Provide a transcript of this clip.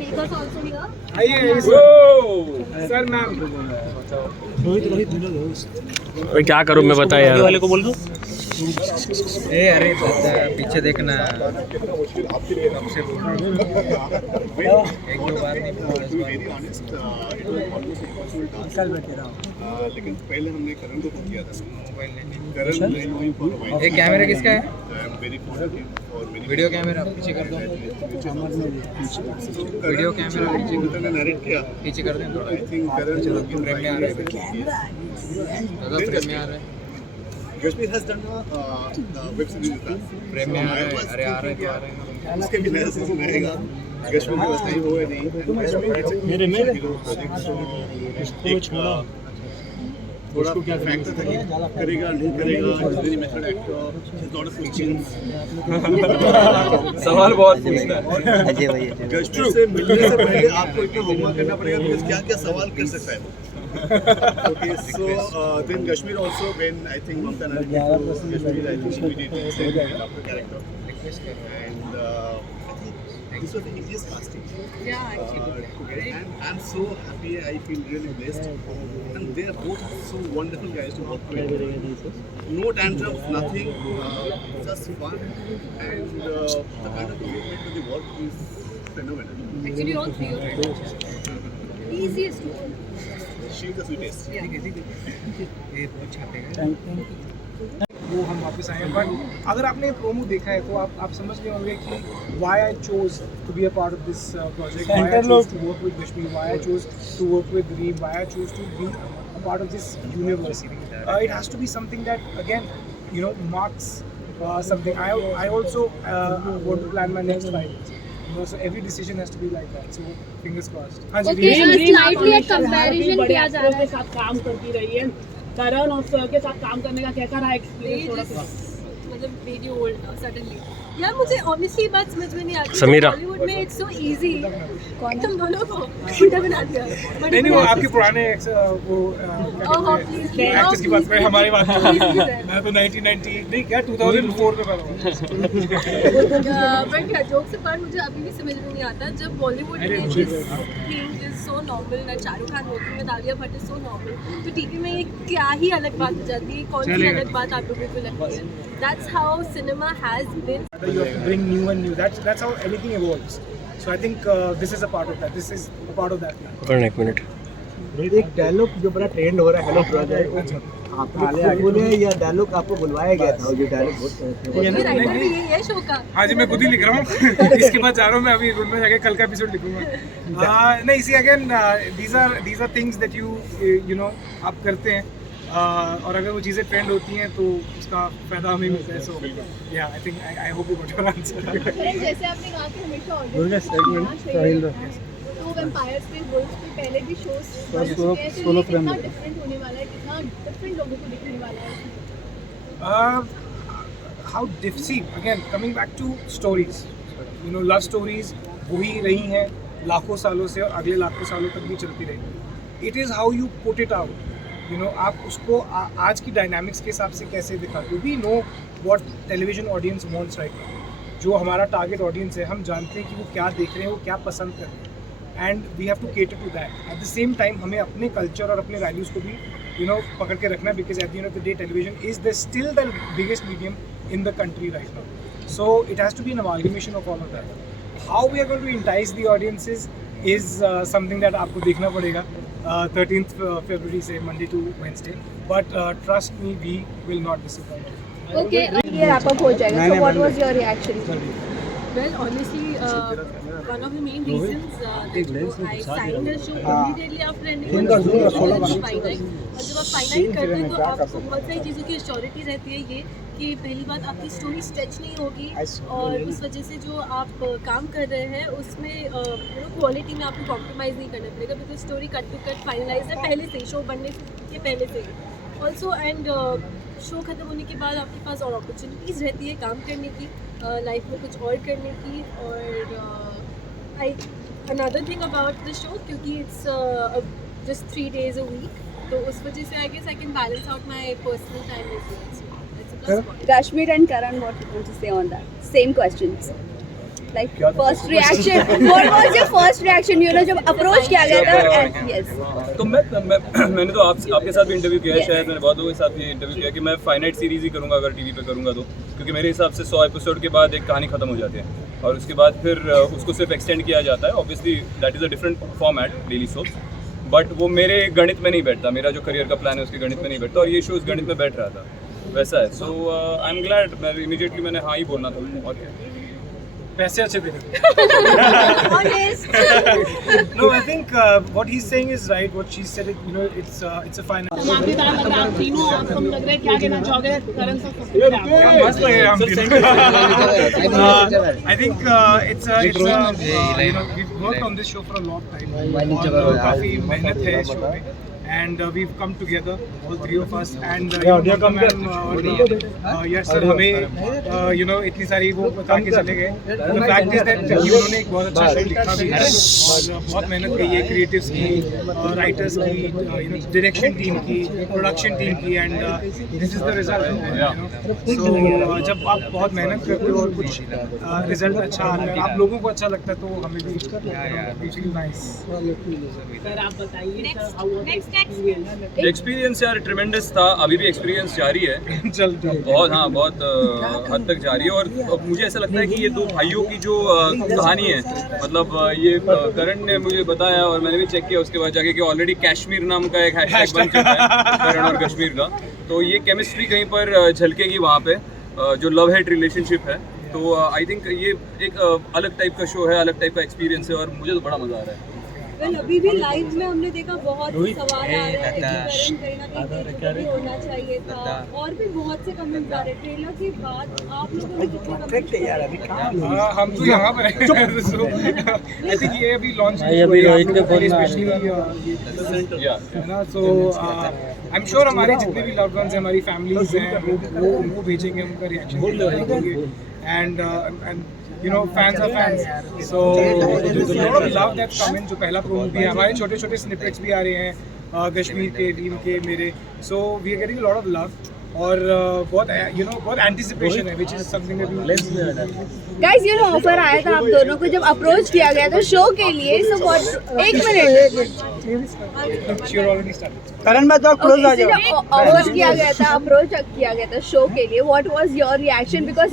Makers also here. आइए sir नाम अरे क्या करूँ मैं बता यार वाले को बोल दूँ ए अरे पीछे देखना आपसे बोल रहा हूं। एक दो बार नहीं बोला लेकिन पहले हमने करण को बुक किया था। ये कैमरा किसका है? मेरी वीडियो कैमरा पीछे कर दो। वीडियो कैमरा नरेट किया। पीछे कर दें थोड़ा। आई थिंक करण फ्रेम में आ रहा है। दादा फ्रेम में आ रहा है। Kashmir has done web series with us. Frame में आ रहा है। अरे आ रहा है तो आ रहा है। उसके भी नया सीजन आएगा। कश्मीर में बस नहीं हुआ नहीं। मेरे थोड़ा क्या फैक्टर था कि करेगा नहीं करेगा very method actor not a questions सवाल बहुत पूछता है। कश्मीर से मिलने से पहले आपको इतना होमवर्क करना पड़ेगा कि क्या क्या सवाल कर सकता है। Okay, so then Kashmir also when I think Mamta Narayan came to Kashmir, I think she immediately said after character and I think this was the easiest casting. Yeah, actually. And I'm so happy. I feel really blessed. And they are both so wonderful guys to work with. No tantrums, nothing. Just fun. And the kind of commitment to the work is phenomenal. Actually, all three of them. Easiest one. She's the sweetest. ये बहुत छापेगा। वो हम वापस आए हैं। But अगर आपने promo देखा है तो आप समझ गए होंगे कि why I chose to be a part of this project, why I chose to work with Kashmir, why I chose to work with Reem, why I chose to be a part of this universe. It has to be something that again, marks something. I also want to plan my next 5 years. So every decision has to be like that. So fingers crossed. Okay, slightly a comparison किया जा रहा है। साथ काम करती रही है करण और सर के साथ काम करने का कैसा रहा एक्सपीरियंस थोड़ा सा मतलब वेरी ओल्ड सडनली यार मुझे ऑनेस्टली बात समझ में नहीं आती समीरा। बॉलीवुड में इट्स सो इजी कौन तुम दोनों को उल्टा बना दिया नहीं वो आपके पुराने वो एक्टर्स की बात करें हमारी बात करें मैं तो 1990 नहीं क्या 2004 में पैदा हुआ बट जोक से बात मुझे अभी भी समझ में नहीं आता जब बॉलीवुड में थिंग इज सो नॉर्मल ना शाहरुख खान होती है Alia Bhatt is so normal तो टीवी में ये क्या ही अलग बात हो जाती है कौन सी अलग बात आप लोगों को लगती है that's how cinema has been you have to bring new and new. That's how anything evolves. So I think this is a part of that. This is a part of that. पकड़ना एक minute एक dialogue जो बड़ा trend हो रहा है hello brother आपने बोले या डायलॉग आपको बुलवाया गया था ये डायलॉग बहुत राइटर भी यही है शो का हाँ जी मैं खुद ही लिख रहा हूँ इसके बाद जा रहा हूँ मैं अभी रूम में जाके कल का एपिसोड लिखूंगा नहीं see again these are things that you know आप करते हैं और अगर वो चीज़ें ट्रेंड होती हैं तो उसका फायदा हमें मिलता है सो या I think I hope you got your answer जैसे आपने कहा कि हमेशा ऑडियंस तो वैम्पायर्स पे वुल्व्स पे पहले भी शोज सोलो फ्रेम कितना डिफरेंट होने वाला है कितना डिफरेंट लोगों को दिखने वाला है how see again coming back to stories love stories वही रही हैं लाखों सालों से और अगले लाखों सालों तक भी चलती रहेगी it is how you put it out आप उसको आज की डायनामिक्स के हिसाब से कैसे दिखाते हो we know what television audience wants right now जो हमारा टारगेट ऑडियंस है हम जानते हैं कि वो क्या देख रहे हैं वो क्या पसंद कर रहे हैं and we have to cater to that at the same time हमें अपने कल्चर और अपने वैल्यूज़ को भी पकड़ के रखना है because at the end of the day television is the still the biggest medium in the country right now so it has to be an amalgamation of all of that how we are going to entice the audiences is something that आपको देखना पड़ेगा 13th February से Monday to Wednesday but trust me we will not disappoint you. Okay, ये wrap up हो जाएगा. So what was your reaction? Well, honestly, one of the main reasons I signed the show immediately after ending was finite. और जब आप finite करते हैं तो आपको बहुत सारी चीज़ों की श्योरिटी रहती है ये कि पहली बात आपकी स्टोरी स्ट्रेच नहीं होगी और उस वजह से जो आप काम कर रहे हैं उसमें क्वालिटी में आपको कॉम्प्रोमाइज़ नहीं करना पड़ेगा because story cut to cut finalise है पहले से शो बनने के पहले से ही ऑल्सो एंड शो ख़त्म होने के बाद आपके पास और अपॉर्चुनिटीज़ रहती है काम करने की लाइफ में कुछ और करने की और another thing about the show क्योंकि it's just 3 days a week तो उस वजह से I guess I can balance out my personal time as well. Kashmir and Karan, what you want to say on that? Same questions. like first reaction. What was your first reaction? You know, जब approach किया गया था and yes. तो मैंने तो आपके साथ भी इंटरव्यू किया है, शायद मैंने बहुत लोगों के साथ भी इंटरव्यू किया कि मैं फाइनाइट सीरीज ही करूंगा अगर टीवी पे करूंगा तो, क्योंकि मेरे हिसाब से 100 एपिसोड के बाद एक कहानी खत्म हो जाती है और उसके बाद फिर उसको सिर्फ एक्सटेंड किया जाता है. Obviously that is a different format daily soaps, but वो मेरे गणित में नहीं बैठता. मेरा जो करियर का प्लान है उसके गणित में नहीं बैठता और ये शो उस गणित में बैठ रहा था, वैसा है. सो आई एम ग्लैड. मैं इमीडिएटली मैंने हाँ ही बोलना था. और क्या, पैसे अच्छे देने. Honest. No, I think what he's saying is right. What she said, you know, it's a fine. आपकी तरह लग रहा है, आप तीनों आपको लग रहा है, क्या कहना चाहोगे करण सर? मस्त लगे हम तीनों. I think it's you know, we've worked on this show for a long time. और काफी मेहनत है इस शो में. And we've come together, all three of us, and yes sir, हमें you know इतनी सारी वो बता के चले गए. The fact is that उन्होंने एक बहुत अच्छा शो लिखा भी है और बहुत मेहनत की है क्रिएटिव्स की, राइटर्स की, you know, डायरेक्शन टीम की, प्रोडक्शन टीम की, and this is the result. So जब आप बहुत मेहनत करते हो और कुछ रिजल्ट अच्छा आता है, आप लोगों को अच्छा लगता है, तो हमें भी फील नाइस. सर आप बताइए sir, how was the experience? Experience यार ट्रिमेंडस था. अभी भी एक्सपीरियंस जारी है. चल बहुत बहुत हद तक जारी है. और मुझे ऐसा लगता है कि ये दो भाइयों की जो कहानी है, मतलब ये करण ने मुझे बताया और मैंने भी चेक किया उसके बाद जाके कि ऑलरेडी कश्मीर नाम का एक हैशटैग बन चुका है करण और कश्मीर का. तो ये केमिस्ट्री कहीं पर झलकेगी वहाँ पे, जो लव हेट रिलेशनशिप है. तो आई थिंक ये एक अलग टाइप का शो है, अलग टाइप का एक्सपीरियंस है और मुझे तो बड़ा मज़ा आ रहा है. Well, अभी भी लाइव में हमने देखा बहुत सवाल आ रहे हैं कि करण कहीं ना कहीं भी होना चाहिए था और भी बहुत से कमेंट्स आ रहे. ट्रेलर के बाद आप लोगों ने कितने कमेंट्स यार अभी हम तो यहाँ पर हैं. आई थिंक ये अभी लॉन्च है ना. सो आई एम श्योर हमारे जितने भी लव्ड वंस हैं, हमारी फैमिलीज हैं, वो उनको भेजेंगे, उनका रिएक्शन देखेंगे. And you know, fans are fans. So there's a lot of love that's come in. जो पहला प्रोमो भी है, हमारे छोटे छोटे स्निपेट्स भी आ रहे हैं कश्मीर के, टीम के, मेरे. So we are getting a lot of love और बहुत you know बहुत anticipation है, which is something that we. Guys, you know offer आया था आप दोनों को जब अप्रोच किया गया था शो के लिए. So what, एक मिनट, She already started. करण मैं तो क्लोज आ जाओ. ऑफर किया गया था, अप्रोच किया गया था शो के लिए, what was your reaction? Because